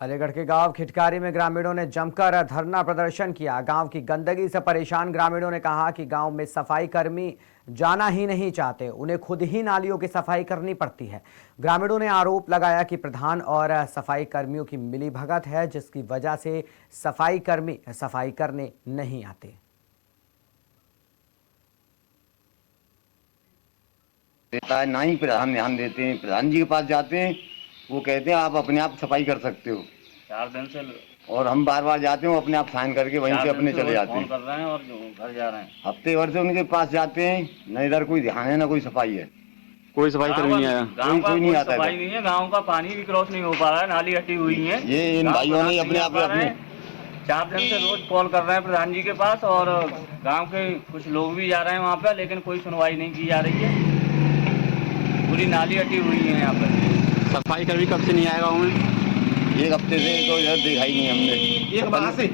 अलीगढ़ के गांव खिटकारी में ग्रामीणों ने जमकर धरना प्रदर्शन किया। गांव की गंदगी से परेशान ग्रामीणों ने कहा कि गांव में सफाई कर्मी जाना ही नहीं चाहते, उन्हें खुद ही नालियों की सफाई करनी पड़ती है। ग्रामीणों ने आरोप लगाया कि प्रधान और सफाई कर्मियों की मिलीभगत है, जिसकी वजह से सफाई कर्मी सफाई करने नहीं आते। देता है ना ही प्रधान ध्यान देते हैं। प्रधान जी के पास जाते हैं, वो कहते हैं आप अपने आप सफाई कर सकते हो। 4 दिन से और हम बार बार जाते हैं, वो अपने आप साइन करके वहीं से अपने चले जाते फोन हैं। कर रहे हैं और घर जा रहे हैं। हफ्ते भर से उनके पास जाते हैं, न इधर कोई ध्यान है न कोई सफाई है। कोई सफाई कर्मी नहीं आया। कोई नहीं आता सफाई इधर। नहीं है। गांव का पानी भी क्रॉस नहीं हो पा रहा है, नाली हटी हुई है। ये इन भाइयों ने अपने आप 4 दिन से रोज कॉल कर रहे हैं प्रधान जी के पास, और गांव के कुछ लोग भी जा रहे हैं वहाँ पे, लेकिन कोई सुनवाई नहीं की जा रही है। पूरी नाली हटी हुई है यहाँ पे। सफाई कर्मी कब से नहीं आया गाँव में? एक हफ्ते से तो इधर देखा ही नहीं हमने। एक माह से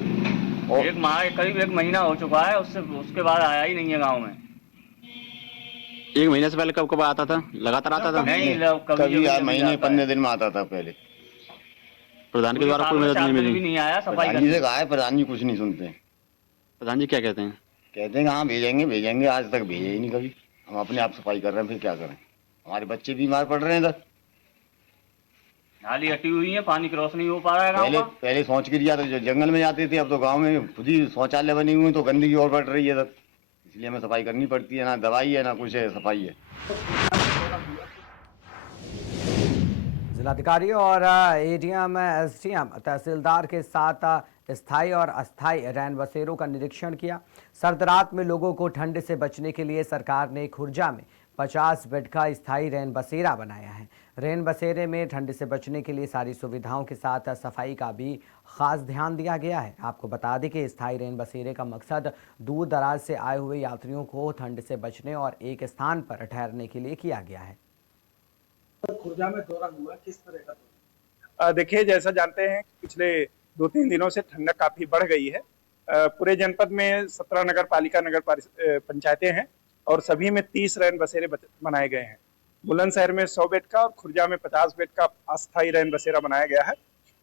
एक माह करीब 1 महीना हो चुका है, उसके बाद आया ही नहीं है गाँव में। 1 महीने से पहले कब कब आता था? लगातार आता था? नहीं, कभी यार महीने 15 दिन में आता था पहले। प्रधान के द्वारा कोई मदद नहीं मिली? भी नहीं आया सफाई प्रधान जी से कहा है, प्रधान जी कुछ नहीं सुनते। प्रधान जी क्या कहते हैं? कहते हैं हाँ भेजेंगे भेजेंगे, आज तक भेजे ही नहीं कभी। हम अपने आप सफाई कर रहे हैं, फिर क्या करें। हमारे बच्चे बीमार पड़ रहे हैं इधर। नाली हटी हुई है, पानी क्रॉस नहीं हो पा रहा है गाँव का। पहले शौच के लिए जो जंगल में जाते थे, अब तो गांव में खुद ही शौचालय बने हुए हैं, तो गंदगी और बढ़ रही है इधर। इसलिए हमें सफाई करनी पड़ती है, ना दवाई है ना कुछ है, सफाई है। जिलाधिकारी और एडीएम एसडीएम तहसीलदार के साथ स्थायी और अस्थायी रैन बसेरों का निरीक्षण किया। सर्द रात में लोगों को ठंड से बचने के लिए सरकार ने खुर्जा में 50 बेड का स्थायी रैन बसेरा बनाया है। रैन बसेरे में ठंड से बचने के लिए सारी सुविधाओं के साथ सफाई का भी खास ध्यान दिया गया है। आपको बता दें कि स्थायी रैन बसेरे का मकसद दूर दराज से आए हुए यात्रियों को ठंड से बचने और एक स्थान पर ठहरने के लिए किया गया है। खुर्जा में दौरा हुआ, किस तरह का? देखिए, जैसा जानते हैं पिछले 2-3 दिनों से ठंडक काफी बढ़ गई है। पूरे जनपद में 17 नगर पालिका पंचायतें हैं और सभी में 30 रैन बसेरे बनाए गए हैं। बुलंदशहर में 100 बेड का और खुर्जा में 50 बेड का अस्थायी रैन बसेरा बनाया गया है,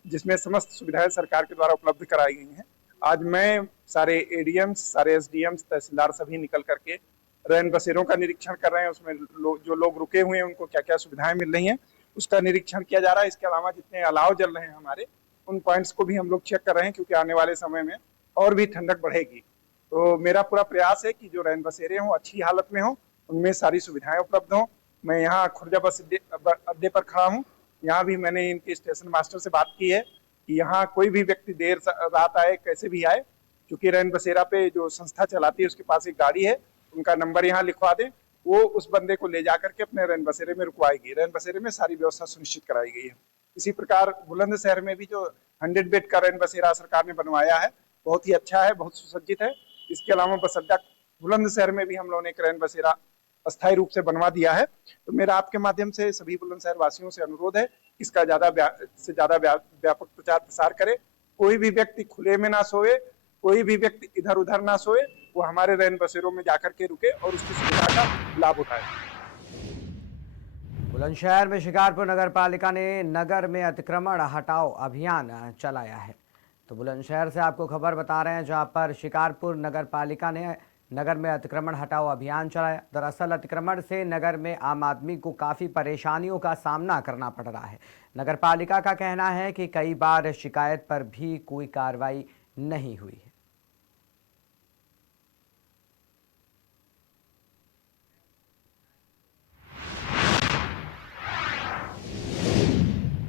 जिसमें समस्त सुविधाएं सरकार के द्वारा उपलब्ध कराई गई हैं। आज मैं सारे एडीएम्स, सारे एसडीएम्स, तहसीलदार सभी निकल करके रैन बसेरों का निरीक्षण कर रहे हैं। उसमें जो लोग रुके हुए हैं उनको क्या क्या सुविधाएं मिल रही हैं उसका निरीक्षण किया जा रहा है। इसके अलावा जितने अलाव जल रहे हैं हमारे, उन पॉइंट्स को भी हम लोग चेक कर रहे हैं, क्योंकि आने वाले समय में और भी ठंडक बढ़ेगी। तो मेरा पूरा प्रयास है कि जो रैन बसेरे हों अच्छी हालत में हों, उनमें सारी सुविधाएं उपलब्ध हों। मैं यहाँ खुर्जा बस अड्डे पर खड़ा हूँ। यहाँ भी मैंने इनके स्टेशन मास्टर से बात की है कि यहाँ कोई भी व्यक्ति देर रात आए, कैसे भी आए, क्योंकि रैन बसेरा पे जो संस्था चलाती है उसके पास एक गाड़ी है, उनका नंबर यहाँ लिखवा दें, वो उस बंदे को ले जाकर के अपने रैन बसेरे में रुकवाएगी। रैन बसेरे में सारी व्यवस्था सुनिश्चित कराई गई है। इसी प्रकार बुलंदशहर में भी जो 100 बेड का रैन बसेरा सरकार ने बनवाया है, बहुत ही अच्छा है, बहुत सुसज्जित है। इसके अलावा बस अड्डा बुलंदशहर में भी हम लोगों ने एक रैन बसेरा अस्थायी रूप से बनवा दिया है। तो मेरा आपके माध्यम से सभी बुलंदशहर वासियों से अनुरोध है, इसका ज्यादा से ज्यादा व्यापक प्रचार प्रसार करे। कोई भी व्यक्ति खुले में ना सोए, कोई भी व्यक्ति इधर उधर ना सोए, वो हमारे रैन बसेरों में जाकर के रुके और उसकी सुविधा का लाभ उठाए। बुलंदशहर में शिकारपुर नगर पालिका ने नगर में अतिक्रमण हटाओ अभियान चलाया है। तो बुलंदशहर से आपको खबर बता रहे हैं, जहां पर शिकारपुर नगर पालिका ने नगर में अतिक्रमण हटाओ अभियान चलाया। दरअसल अतिक्रमण से नगर में आम आदमी को काफ़ी परेशानियों का सामना करना पड़ रहा है। नगर पालिका का कहना है कि कई बार शिकायत पर भी कोई कार्रवाई नहीं हुई है।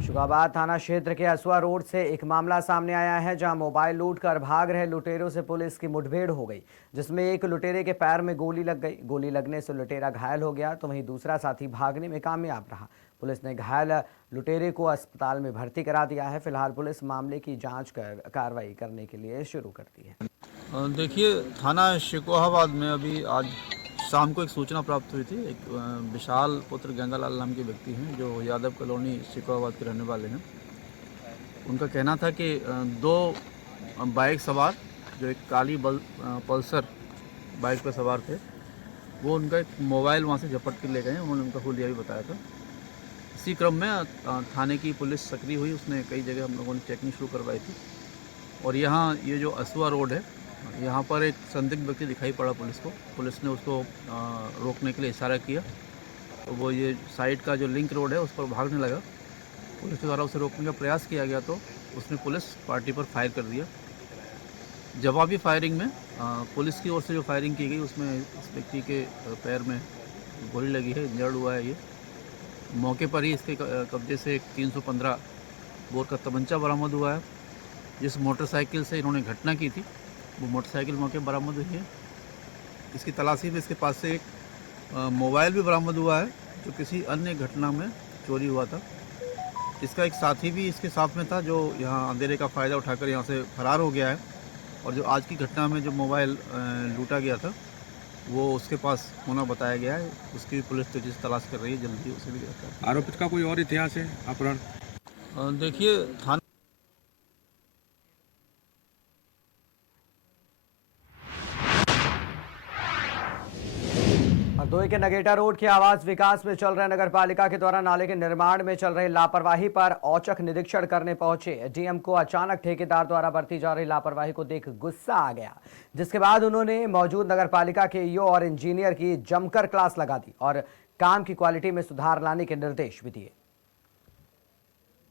शुगाबाद थाना क्षेत्र के असुआ रोड से एक मामला सामने आया है, जहां मोबाइल लूट कर भाग रहे लुटेरों से पुलिस की मुठभेड़ हो गई, जिसमें एक लुटेरे के पैर में गोली लग गई। गोली लगने से लुटेरा घायल हो गया, तो वहीं दूसरा साथी भागने में कामयाब रहा। पुलिस ने घायल लुटेरे को अस्पताल में भर्ती करा दिया है। फिलहाल पुलिस मामले की जाँच कर कार्रवाई करने के लिए शुरू कर दी है। देखिए, थाना शिकोहाबाद में अभी आज शाम को एक सूचना प्राप्त हुई थी। एक विशाल पुत्र गंगालाल नाम के व्यक्ति हैं जो यादव कॉलोनी शिकोहाबाद के रहने वाले हैं। उनका कहना था कि 2 बाइक सवार जो एक काली पल्सर बाइक पर सवार थे, वो उनका एक मोबाइल वहाँ से झपट के ले गए हैं। उन्होंने उनका हुलिया भी बताया था। इसी क्रम में थाने की पुलिस सक्रिय हुई, उसने कई जगह हम लोगों ने चेकिंग शुरू करवाई थी। और यहाँ ये जो असुआ रोड है, यहाँ पर एक संदिग्ध व्यक्ति दिखाई पड़ा पुलिस को। पुलिस ने उसको रोकने के लिए इशारा किया, तो वो ये साइड का जो लिंक रोड है उस पर भागने लगा। पुलिस के द्वारा उसे रोकने का प्रयास किया गया तो उसने पुलिस पार्टी पर फायर कर दिया। जवाबी फायरिंग में पुलिस की ओर से जो फायरिंग की गई उसमें इस व्यक्ति के पैर में गोली लगी है, इंजर्ड हुआ है ये। मौके पर ही इसके कब्जे से एक 315 बोर का तमंचा बरामद हुआ है। जिस मोटरसाइकिल से इन्होंने घटना की थी वो मोटरसाइकिल मौके पर बरामद हुई है। इसकी तलाशी में इसके पास से एक मोबाइल भी बरामद हुआ है जो किसी अन्य घटना में चोरी हुआ था। इसका एक साथी भी इसके साथ में था जो यहाँ अंधेरे का फ़ायदा उठाकर यहाँ से फरार हो गया है। और जो आज की घटना में जो मोबाइल लूटा गया था वो उसके पास होना बताया गया है। उसकी पुलिस तेजी से तलाश कर रही है, जल्दी उसे भी गिरफ्तार। आरोपित का कोई और इतिहास है अपहरण? देखिए, थाना हरदोई के नगेटा रोड के आवास विकास में चल रहे नगर पालिका के द्वारा नाले के निर्माण में चल रही लापरवाही पर औचक निरीक्षण करने पहुंचे डीएम को अचानक ठेकेदार द्वारा बरती जा रही लापरवाही को देख गुस्सा आ गया, जिसके बाद उन्होंने मौजूद नगर पालिका के ईओ और इंजीनियर की जमकर क्लास लगा दी और काम की क्वालिटी में सुधार लाने के निर्देश भी दिए।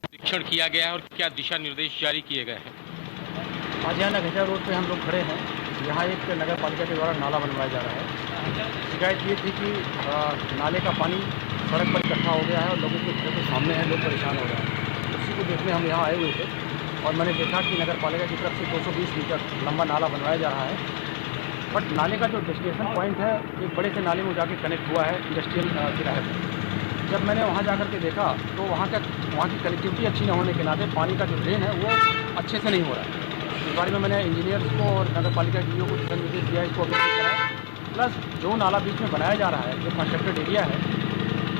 निरीक्षण किया गया है और क्या दिशा निर्देश जारी किए गए हैं? आज यहाँ नगेटा रोड पे हम लोग खड़े हैं। यहाँ एक नगर पालिका के द्वारा नाला बनवाया जा रहा है। शिकायत ये थी कि नाले का पानी सड़क पर इकट्ठा हो गया है और लोगों के घर के सामने है, लोग परेशान हो रहे हैं। उसी को देखने हम यहाँ आए हुए थे और मैंने देखा कि नगर पालिका की तरफ से 220 मीटर लंबा नाला बनवाया जा रहा है। बट नाले का जो डेस्टिनेशन पॉइंट है एक बड़े से नाले में जाके कनेक्ट हुआ है इंडस्ट्रियल किराए पर। जब मैंने वहाँ जा के देखा तो वहाँ की कनेक्टिविटी अच्छी न होने के नाते पानी का जो ड्रेन है वो अच्छे से नहीं हो रहा है। इस बारे में मैंने इंजीनियर्स को और नगर पालिका के ईओ को दिशा निर्देश दिया, इसको अपडेट कराया। प्लस जो नाला बीच में बनाया जा रहा है, जो कंस्ट्रक्टेड एरिया है,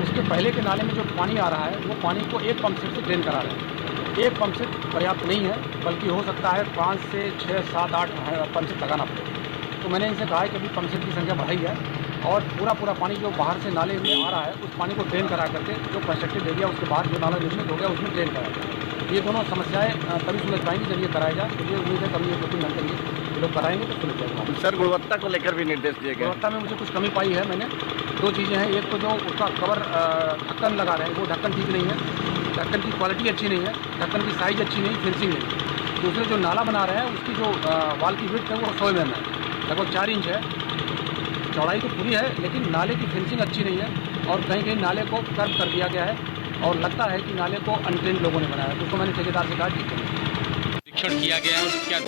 उसके पहले के नाले में जो पानी आ रहा है वो पानी को एक पंप सेट से ड्रेन करा रहे हैं। एक पंप सेट पर्याप्त नहीं है, बल्कि हो सकता है 5 से 6, 7, 8 पंप सेट लगाना पड़े। तो मैंने इनसे कहा है कि अभी पंप सेट की संख्या बढ़ाई है और पूरा पानी जो बाहर से नाले में आ रहा है उस पानी को ड्रेन करा करके जो कंस्ट्रक्टेड एरिया उसके बाहर जो नाला निर्मित हो गया उसमें ड्रेन कराया। ये दोनों समस्याएं तभी सुलझ पाएंगी जब ये कराया जाए। तो ये उम्मीद है कभी ये 2-3 घंटे ये लोग कराएंगे तो सुलझ जाएगा। सर, गुणवत्ता को लेकर भी निर्देश दिए गए। गुणवत्ता में मुझे कुछ कमी पाई है मैंने। 2 चीज़ें हैं, एक तो जो उसका कवर ढक्कन लगा रहे हैं वो ढक्कन ठीक नहीं है, ढक्कन की क्वालिटी अच्छी नहीं है, ढक्कन की साइज़ अच्छी नहीं, फिनिशिंग नहीं। दूसरे जो नाला बना रहे हैं उसकी जो वाल की विड्थ है वो 100 mm है, लगभग 4 इंच है। चौड़ाई तो पूरी है लेकिन नाले की फिनिशिंग अच्छी नहीं है और कहीं कहीं नाले को कर्व कर दिया गया है और लगता है कि नाले को अनट्रेन्ड लोगों ने बनाया है। उसको मैंने ठेकेदार से कहा कि निरीक्षण किया गया है और क्या